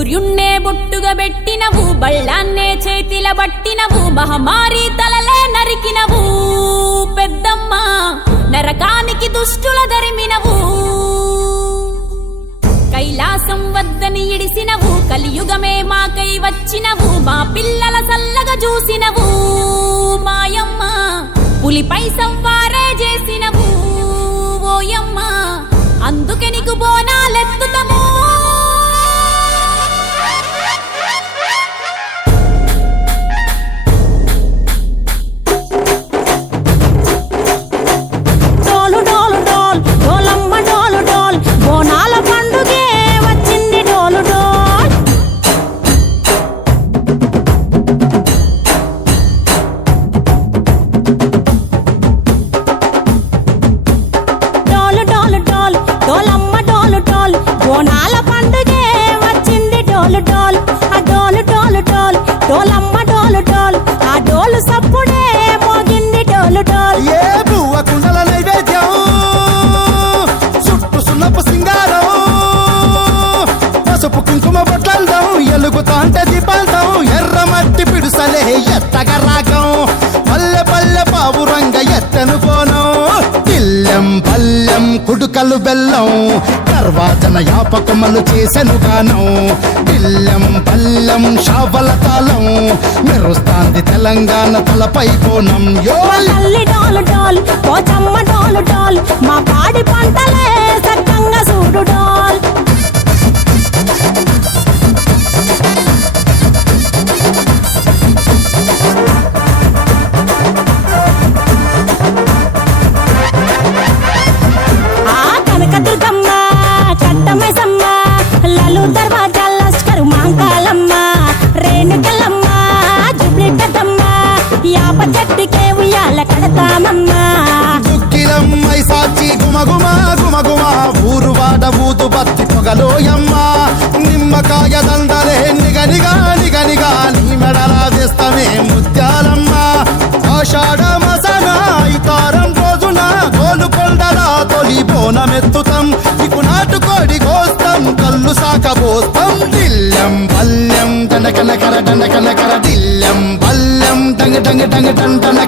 సూర్యున్నే బొట్టుగా పెట్టినవు, బళ్ళాన్నే చేతిల బట్టినవు, మహమారి తలలే నరికినవు పెద్దమ్మ, నరకానికి దుష్టుల దరిమినవు. కైలాసం వద్దని ఇడిసినవు, కలియుగమే మాకై వచ్చినవు, మా పిల్లల సల్లగా చూసినవు మాయమ్మ, పులిపై సవ్వారే చేసినవు ఓయమ్మ, అందుకే నీకు బోనాలెత్తుతము. ఎలుగుతాంటే దీపాలతం ఎర్రమట్టి పిడుసలే ఎత్తగ రాగం, పల్లె పల్లె పావురంగ ఎత్తను పోనం, ఇల్లెం పల్లెం కుడుకలు బెల్లం, తర్వాతన యాపకమలు చేసెను గానం, ఇల్లెం పల్లెం షావల తాళం, మెరుస్తాంది తెలంగాణ తలపై కోణం. మా పాడి పంటలే సక్కంగా చూడు డాల్. దుక్కిలమ్మై సాచి గుమగుమ గుమగుమ, ఊరు వాడ ఊదు బత్తి పొగలోయమ్మ, నిమ్మకాయ దండలే నిగనిగా నిగనిగా, నీ మెడలా వేస్తమే ముత్యాలమ్మ, ఆషాఢ మసన ఇతారం రోజున గోలుకొండలా తొలి బోనమెత్తుతాం, నీకు నాటుకోడి కోస్తాం, కళ్ళు సాకబోస్తాం, దిల్లెం పల్లెం దండకనకర దండకనకర, దిల్లెం పల్లెం డంగ డంగ డంగ డండన